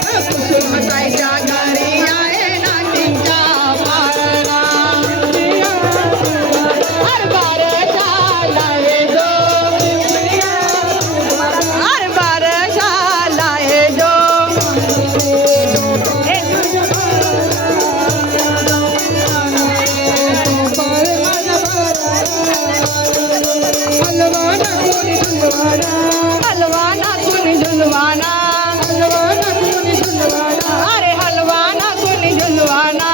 कुसुमताईच्या घरी आहे नातींच्या पाळणा हर बारशाला हे जो हर बारशाला हे जो हलवाना कुणी झुलवाना अरे हलवाना कुणी झुलवाना